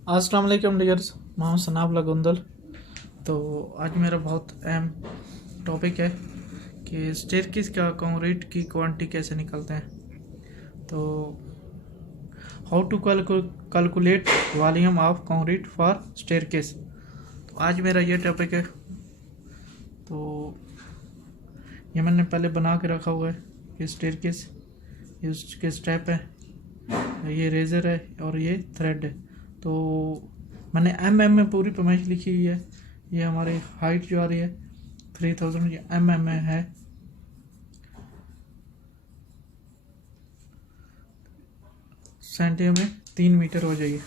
अस्सलाम वालेकुम डियर्स, मोहम्मद सनाब लगुंदल। तो आज मेरा बहुत अहम टॉपिक है कि स्टेयरकेस का कंक्रीट की क्वांटिटी कैसे निकालते हैं। तो how to calculate volume of concrete for staircase. तो आज मेरा ये टॉपिक है। तो ये मैंने पहले बना के रखा हुआ है कि स्टेयरकेस ये उसके स्टेप है, ये रेज़र है और ये थ्रेड है। तो मैंने में पूरी पैमाइश लिखी हुई है। ये हमारी हाइट जो आ रही है 3000, ये में है। सेंटीमीटर में 3 मीटर हो जाएगी,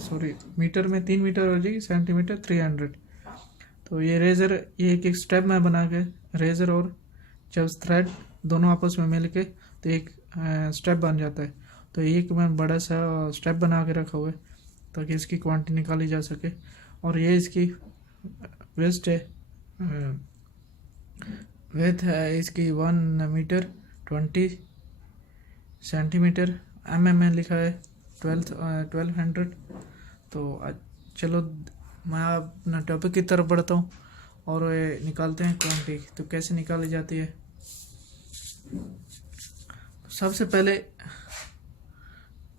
सॉरी मीटर में 3 मीटर हो जाएगी, सेंटीमीटर 300। तो ये रेज़र, ये एक स्टेप में बना के रेज़र और जब थ्रेड दोनों आपस में मिल के तो एक स्टेप बन जाता है। तो एक मैं बड़ा सा स्टेप बना के रखा हुआ है ताकि इसकी क्वांटिटी निकाली जा सके। और ये इसकी वेस्ट है, वेथ है इसकी 1 मीटर 20 सेंटीमीटर। में लिखा है 1200। तो चलो मैं अपना टॉपिक की तरफ बढ़ता हूँ और निकालते हैं क्वांटिटी। तो कैसे निकाली जाती है। सबसे पहले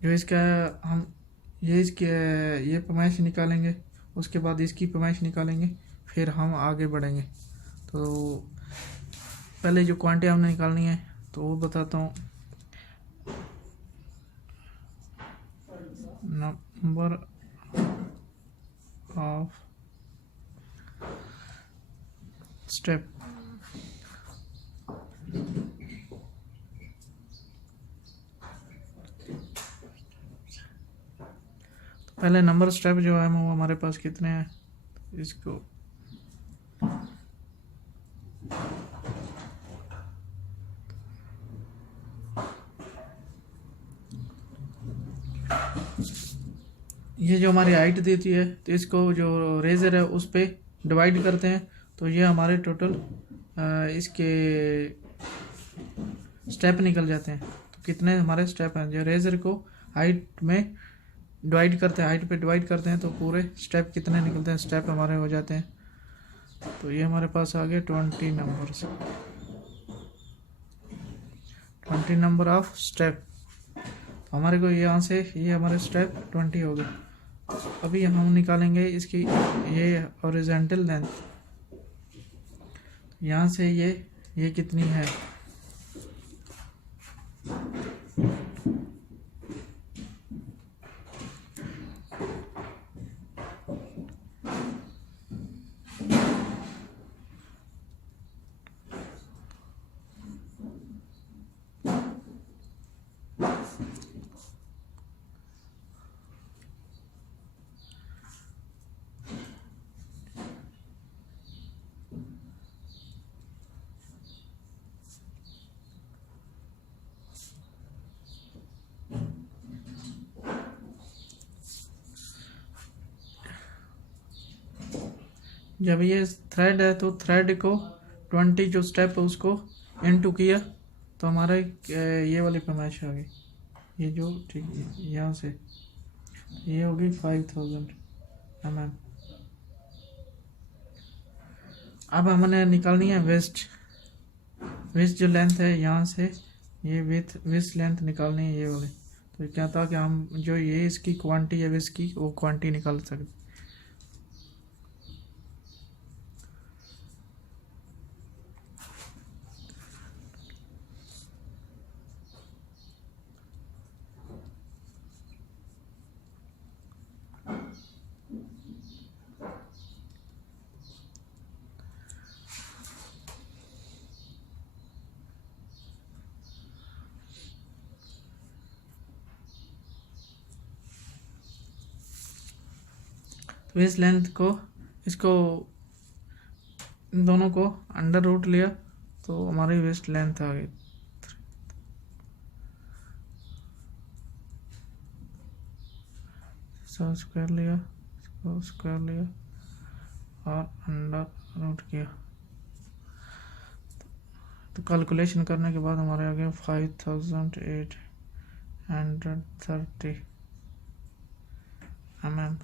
जो इसका हम ये पैमाइश निकालेंगे, उसके बाद इसकी पैमाइश निकालेंगे, फिर हम आगे बढ़ेंगे। तो पहले जो क्वांटिटी हमने निकालनी है तो वो बताता हूँ। नंबर ऑफ स्टेप, पहले नंबर स्टेप जो है वो हमारे पास कितने हैं, इसको ये जो हमारी हाइट देती है तो इसको जो रेज़र है उस पर डिवाइड करते हैं। तो ये हमारे टोटल इसके स्टेप निकल जाते हैं। तो कितने हमारे स्टेप हैं, जो रेज़र को हाइट में डिवाइड करते हैं, हाइट पे डिवाइड करते हैं तो पूरे स्टेप कितने निकलते हैं, स्टेप हमारे हो जाते हैं। तो ये हमारे पास आ गए 20 नंबर्स, 20 नंबर ऑफ स्टेप। हमारे को यहाँ से ये हमारे स्टेप 20 हो गए। अभी हम निकालेंगे इसकी ये हॉरिजॉन्टल लेंथ। यहाँ से ये कितनी है, जब ये थ्रेड है तो थ्रेड को 20 जो स्टेप है उसको इनटू किया तो हमारा ये वाली पैमाइश आ गई। ये जो ठीक है यहाँ से ये होगी 5000 अब हमने निकालनी है वेस्ट जो लेंथ है यहाँ से ये वेस्ट लेंथ निकालनी है ये वाली। तो क्या था कि हम जो ये इसकी क्वांटिटी है वेस्ट की वो क्वांटिटी निकाल सकते। तो इस लेंथ को इसको इन दोनों को अंडर रूट लिया तो हमारी वेस्ट लेंथ आ गई। स्क्वायर लिया, इसको स्क्वायर लिया और अंडर रूट किया। तो कैलकुलेशन करने के बाद हमारे आ गया 5830 mm।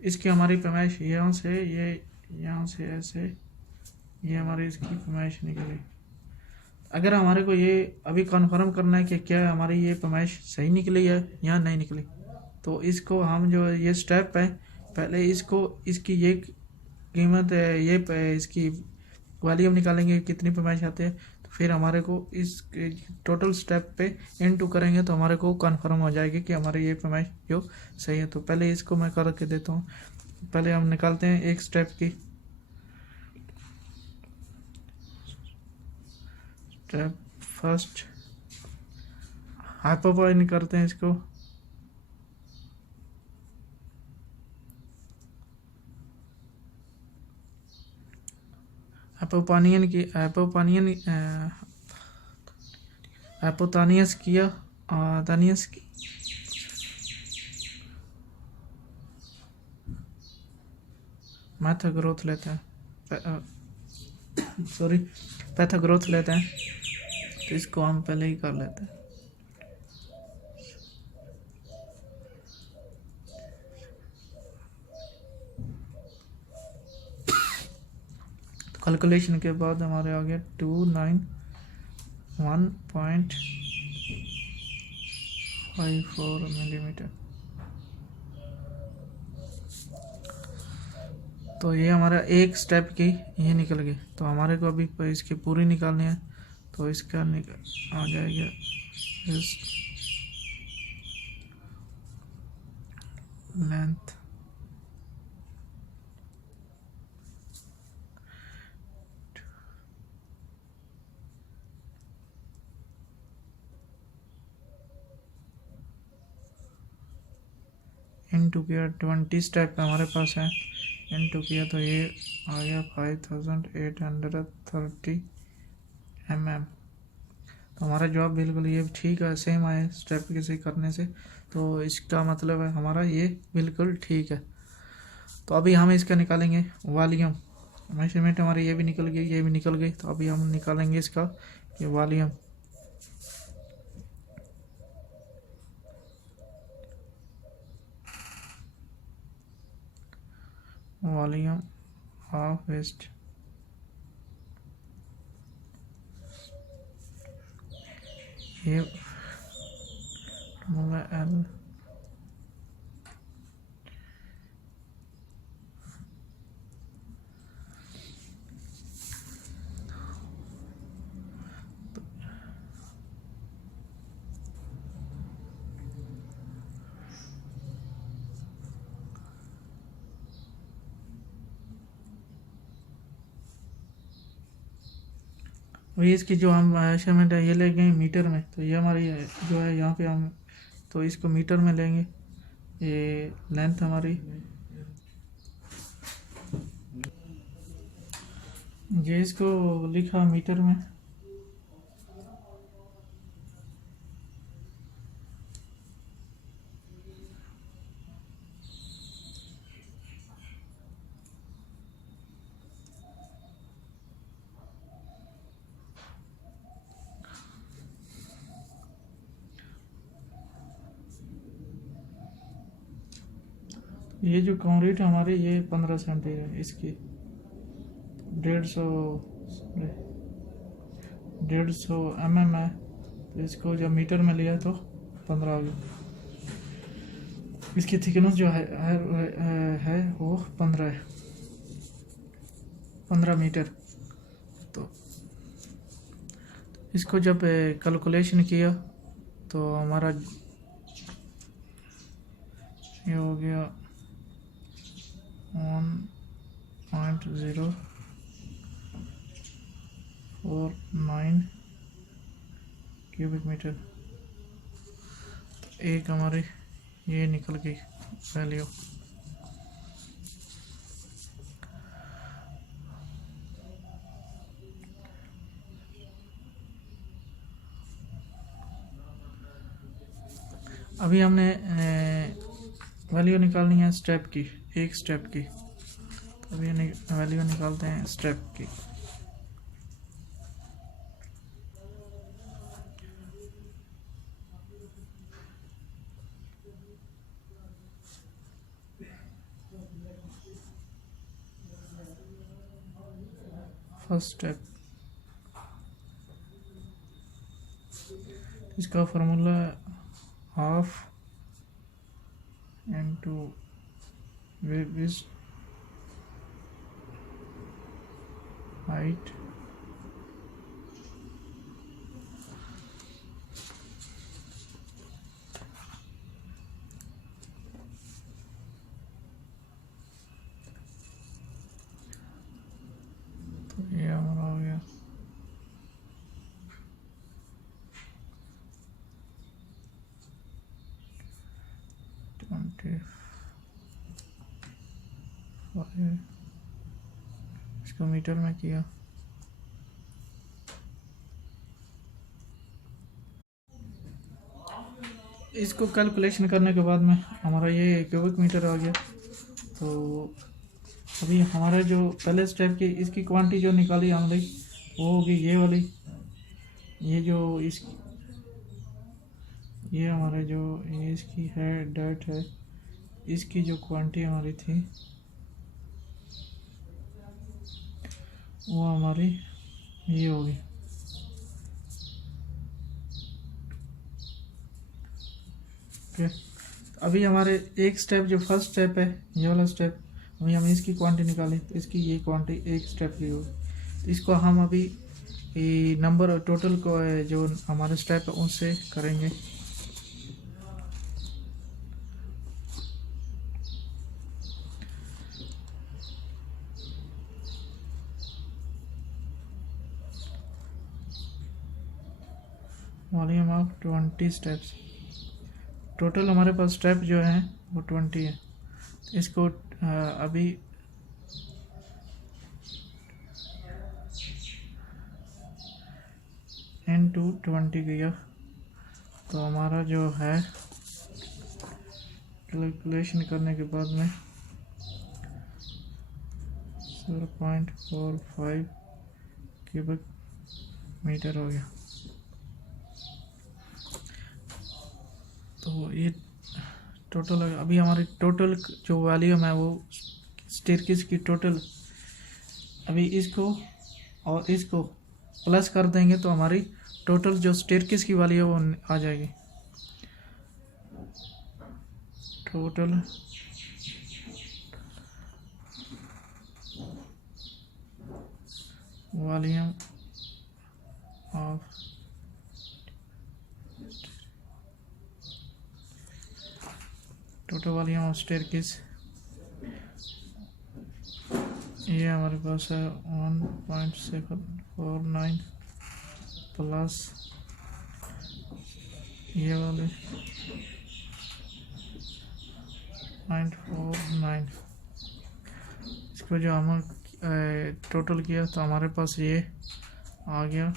इसकी हमारी पैमाइश यहाँ से ये यहाँ से ऐसे ये हमारी इसकी पैमाइश निकली। अगर हमारे को ये अभी कन्फर्म करना है कि क्या हमारी ये पैमाइश सही निकली है या नहीं निकली, तो इसको हम जो ये स्टेप है, पहले इसको इसकी ये कीमत है, ये इसकी वॉल्यूम निकालेंगे कितनी पैमाइश आते हैं, तो फिर हमारे को इस टोटल स्टेप पे N2 करेंगे तो हमारे को कन्फर्म हो जाएगी कि हमारी ये पैमाइश जो सही है। तो पहले इसको मैं करके देता हूँ। पहले हम निकालते हैं एक स्टेप की। स्टेप फर्स्ट हाइपरबॉलिक करते हैं इसको। हाइपोपानियस किया तानियस की मैथाग्रोथ लेते हैं, सॉरी पैथाग्रोथ लेते हैं, तो इसको हम पहले ही कर लेते हैं। कैलकुलेशन के बाद हमारे आ गया 291.54 मिलीमीटर। तो ये हमारा एक स्टेप की ये निकल गई। तो हमारे को अभी इसकी पूरी निकालनी है, तो इसका निकल आ जाएगा इस लेंथ इनटू किया 20 स्टेप हमारे पास है, इनटू किया तो ये आ गया 5830 mm। तो हमारा जवाब बिल्कुल ये ठीक है, सेम आए स्टेप किसी करने से, तो इसका मतलब है हमारा ये बिल्कुल ठीक है। तो अभी हम इसका निकालेंगे वॉल्यूम। मेजरमेंट हमारी ये भी निकल गई, ये भी निकल गई, तो अभी हम निकालेंगे इसका ये वॉल्यूम। वॉल्यूम ऑफ वेस्ट ये एल वही इसकी जो हम मेजरमेंट है ये ले गए मीटर में, तो ये हमारी जो है यहाँ पे हम तो इसको मीटर में लेंगे। ये लेंथ हमारी ये इसको लिखा मीटर में, ये जो कंक्रीट हमारी ये 15 सेंटी है, इसकी 150 mm है, तो इसको जब मीटर में लिया तो 15 आ गया। इसकी थिकनेस जो है वो 15 है, 15 मीटर। तो इसको जब कैलकुलेशन किया तो हमारा ये हो गया 1.049 क्यूबिक मीटर। एक हमारी ये निकल गई वैल्यू। अभी हमने वैल्यू निकालनी है स्टेप की, एक स्टेप की। तो अभी वैल्यू निकालते हैं स्टेप की। फर्स्ट स्टेप, इसका formula half into width height ये हमारा हो गया। इसको मीटर में किया। इसको कैलकुलेशन करने के बाद में हमारा ये क्यूबिक मीटर आ गया। तो अभी हमारा जो पहले स्टेप की इसकी क्वांटिटी जो निकाली हमने वो होगी ये वाली, ये जो इस ये हमारे जो ये इसकी है डेट है, इसकी जो क्वांटिटी हमारी थी वो हमारी ये होगी। ओके, अभी हमारे एक स्टेप जो फर्स्ट स्टेप है ये वाला स्टेप, अभी हम इसकी क्वांटिटी निकालें तो इसकी ये क्वांटिटी एक स्टेप की होगी। तो इसको हम अभी नंबर टोटल को जो हमारे स्टेप है उनसे करेंगे। वॉल्यूम ऑफ 20 स्टेप्स, टोटल हमारे पास स्टेप जो है वो 20 है। इसको अभी इनटू 20 किया तो हमारा जो है कैलकुलेशन करने के बाद में 0.45 क्यूबिक मीटर हो गया। तो ये टोटल अभी हमारी टोटल जो वॉल्यूम है वो स्टेयरकेस की टोटल, अभी इसको और इसको प्लस कर देंगे तो हमारी टोटल जो स्टेयरकेस की वॉल्यूम वो आ जाएगी। Total volume of total volume of staircase, ये हमारे पास है 1.749 प्लस ये वाले 0.49। इसको जो हम टोटल किया तो हमारे पास ये आ गया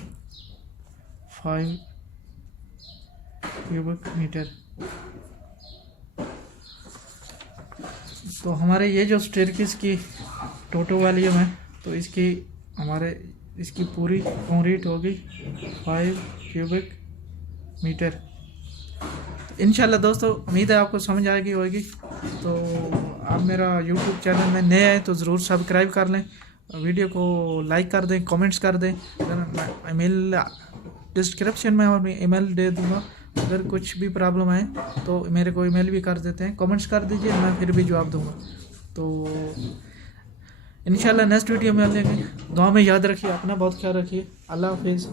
5 क्यूबिक मीटर। तो हमारे ये जो स्टेयरकेस की टोटल वॉल्यूम है तो इसकी पूरी कंक्रीट होगी 5 क्यूबिक मीटर। इंशाल्लाह दोस्तों उम्मीद है आपको समझ आएगी होगी। तो आप मेरा यूट्यूब चैनल में नए हैं तो ज़रूर सब्सक्राइब कर लें, वीडियो को लाइक कर दें, कमेंट्स कर दें। ईमेल डिस्क्रिप्शन में और ईमेल दे दूँगा, अगर कुछ भी प्रॉब्लम है तो मेरे को ईमेल भी कर देते हैं, कमेंट्स कर दीजिए, मैं फिर भी जवाब दूँगा। तो इंशाल्लाह नेक्स्ट वीडियो में मिलेंगे। दुआ में याद रखिए, अपना बहुत ख्याल रखिए। अल्लाह हाफिज़।